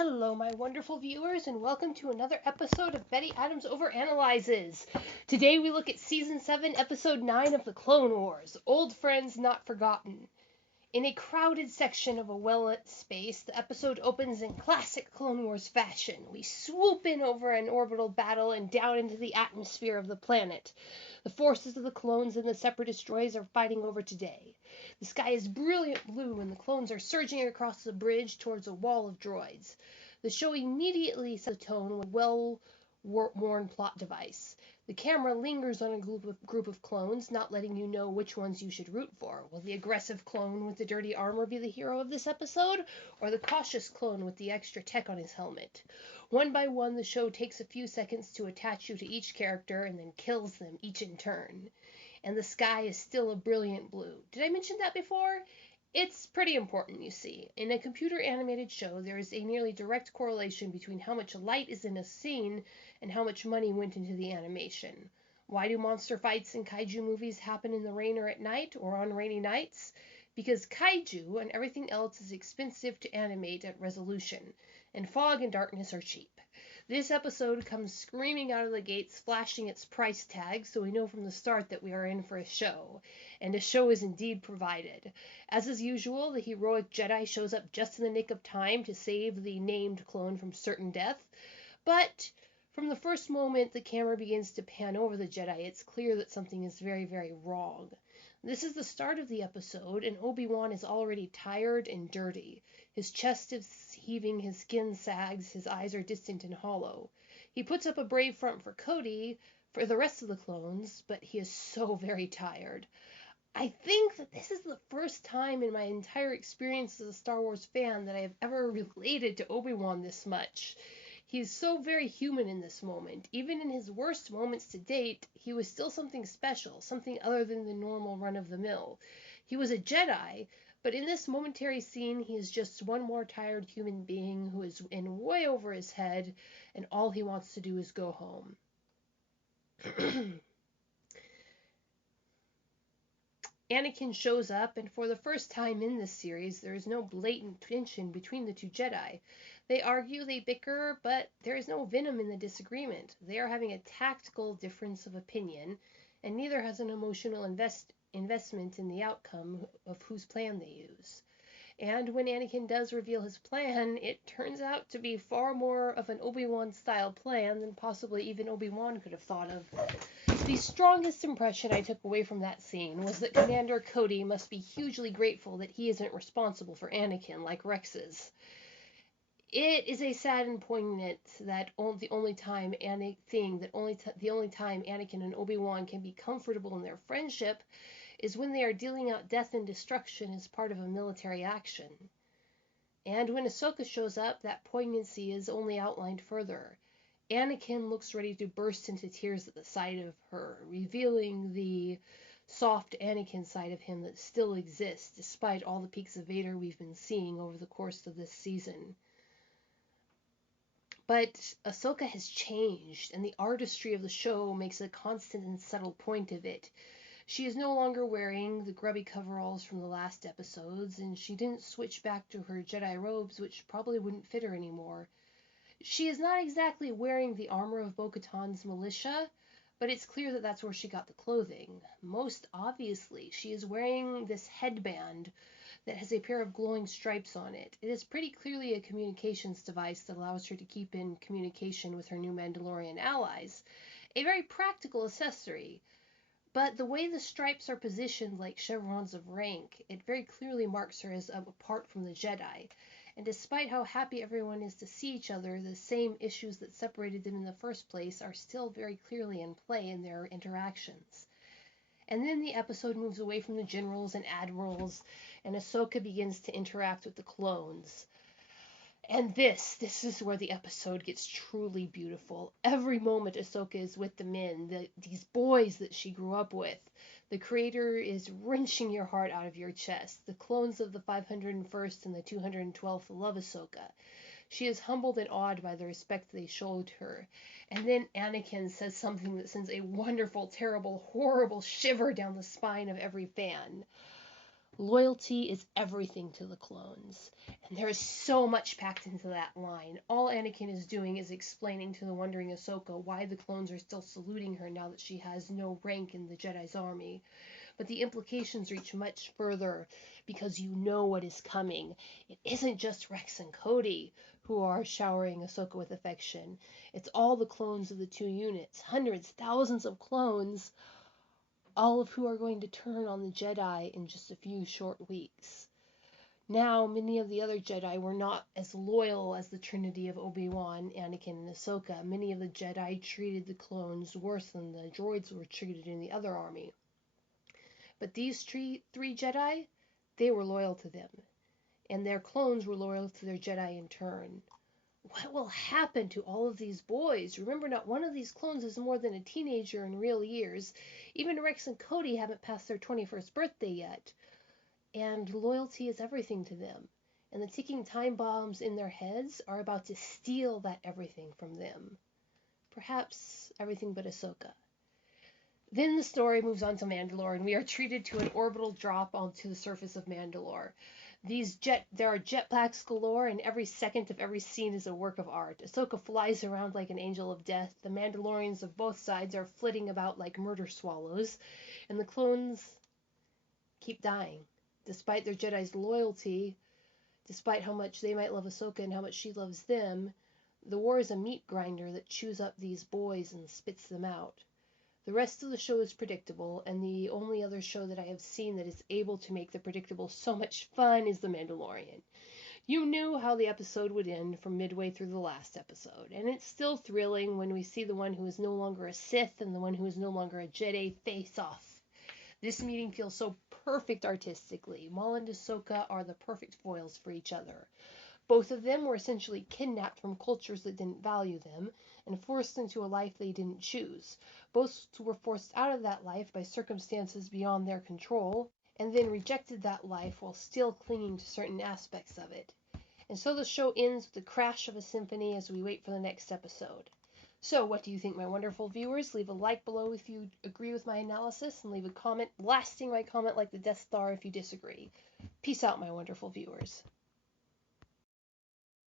Hello, my wonderful viewers, and welcome to another episode of Betty Adams Overanalyzes. Today we look at Season 7, Episode 9 of The Clone Wars, Old Friends Not Forgotten. In a crowded section of a well-lit space, the episode opens in classic Clone Wars fashion. We swoop in over an orbital battle and down into the atmosphere of the planet. The forces of the clones and the Separatist droids are fighting over today. The sky is brilliant blue and the clones are surging across the bridge towards a wall of droids. The show immediately sets the tone with a well-worn plot device. The camera lingers on a group of clones, not letting you know which ones you should root for. Will the aggressive clone with the dirty armor be the hero of this episode, or the cautious clone with the extra tech on his helmet? One by one, the show takes a few seconds to attach you to each character and then kills them each in turn. And the sky is still a brilliant blue. Did I mention that before? It's pretty important, you see. In a computer-animated show, there is a nearly direct correlation between how much light is in a scene and how much money went into the animation. Why do monster fights in kaiju movies happen in the rain or at night, or on rainy nights? Because kaiju and everything else is expensive to animate at resolution, and fog and darkness are cheap. This episode comes screaming out of the gates, flashing its price tag, so we know from the start that we are in for a show. And a show is indeed provided. As is usual, the heroic Jedi shows up just in the nick of time to save the named clone from certain death. But from the first moment the camera begins to pan over the Jedi, it's clear that something is very, very wrong. This is the start of the episode, and Obi-Wan is already tired and dirty. His chest is heaving, his skin sags, his eyes are distant and hollow. He puts up a brave front for Cody, for the rest of the clones, but he is so very tired. I think that this is the first time in my entire experience as a Star Wars fan that I have ever related to Obi-Wan this much. He's so very human in this moment. Even in his worst moments to date, he was still something special, something other than the normal run-of-the-mill. He was a Jedi, but in this momentary scene, he is just one more tired human being who is in way over his head, and all he wants to do is go home. Anakin shows up, and for the first time in this series, there is no blatant tension between the two Jedi. They argue, they bicker, but there is no venom in the disagreement. They are having a tactical difference of opinion, and neither has an emotional investment in the outcome of whose plan they use. And when Anakin does reveal his plan, it turns out to be far more of an Obi-Wan style plan than possibly even Obi-Wan could have thought of. The strongest impression I took away from that scene was that Commander Cody must be hugely grateful that he isn't responsible for Anakin like Rex is. It is a sad and poignant that the only time Anakin and Obi-Wan can be comfortable in their friendship is when they are dealing out death and destruction as part of a military action. And when Ahsoka shows up, that poignancy is only outlined further. Anakin looks ready to burst into tears at the sight of her, revealing the soft Anakin side of him that still exists, despite all the peaks of Vader we've been seeing over the course of this season. But Ahsoka has changed, and the artistry of the show makes a constant and subtle point of it. She is no longer wearing the grubby coveralls from the last episodes, and she didn't switch back to her Jedi robes, which probably wouldn't fit her anymore. She is not exactly wearing the armor of Bo-Katan's militia, but it's clear that that's where she got the clothing. Most obviously, she is wearing this headband that has a pair of glowing stripes on it. It is pretty clearly a communications device that allows her to keep in communication with her new Mandalorian allies. A very practical accessory. But the way the stripes are positioned like chevrons of rank, it very clearly marks her as apart from the Jedi. And despite how happy everyone is to see each other, the same issues that separated them in the first place are still very clearly in play in their interactions. And then the episode moves away from the generals and admirals, and Ahsoka begins to interact with the clones. And this is where the episode gets truly beautiful. Every moment Ahsoka is with the men, these boys that she grew up with. The creator is wrenching your heart out of your chest. The clones of the 501st and the 212th love Ahsoka. She is humbled and awed by the respect they showed her. And then Anakin says something that sends a wonderful, terrible, horrible shiver down the spine of every fan. Loyalty is everything to the clones. And there is so much packed into that line. All Anakin is doing is explaining to the wondering Ahsoka why the clones are still saluting her now that she has no rank in the Jedi's army. But the implications reach much further because you know what is coming. It isn't just Rex and Cody who are showering Ahsoka with affection. It's all the clones of the two units, hundreds, thousands of clones, all of who are going to turn on the Jedi in just a few short weeks. Now, many of the other Jedi were not as loyal as the trinity of Obi-Wan, Anakin, and Ahsoka. Many of the Jedi treated the clones worse than the droids were treated in the other army. But these three Jedi, they were loyal to them, and their clones were loyal to their Jedi in turn. What will happen to all of these boys? Remember, not one of these clones is more than a teenager in real years. Even Rex and Cody haven't passed their 21st birthday yet. And loyalty is everything to them. And the ticking time bombs in their heads are about to steal that everything from them. Perhaps everything but Ahsoka. Then the story moves on to Mandalore, and we are treated to an orbital drop onto the surface of Mandalore. There are jetpacks galore, and every second of every scene is a work of art. Ahsoka flies around like an angel of death. The Mandalorians of both sides are flitting about like murder swallows, and the clones keep dying. Despite their Jedi's loyalty, despite how much they might love Ahsoka and how much she loves them, the war is a meat grinder that chews up these boys and spits them out. The rest of the show is predictable, and the only other show that I have seen that is able to make the predictable so much fun is The Mandalorian. You knew how the episode would end from midway through the last episode, and it's still thrilling when we see the one who is no longer a Sith and the one who is no longer a Jedi face off. This meeting feels so perfect artistically. Maul and Ahsoka are the perfect foils for each other. Both of them were essentially kidnapped from cultures that didn't value them and forced into a life they didn't choose. Both were forced out of that life by circumstances beyond their control, and then rejected that life while still clinging to certain aspects of it. And so the show ends with the crash of a symphony as we wait for the next episode. So, what do you think, my wonderful viewers? Leave a like below if you agree with my analysis, and leave a comment, blasting my comment like the Death Star if you disagree. Peace out, my wonderful viewers.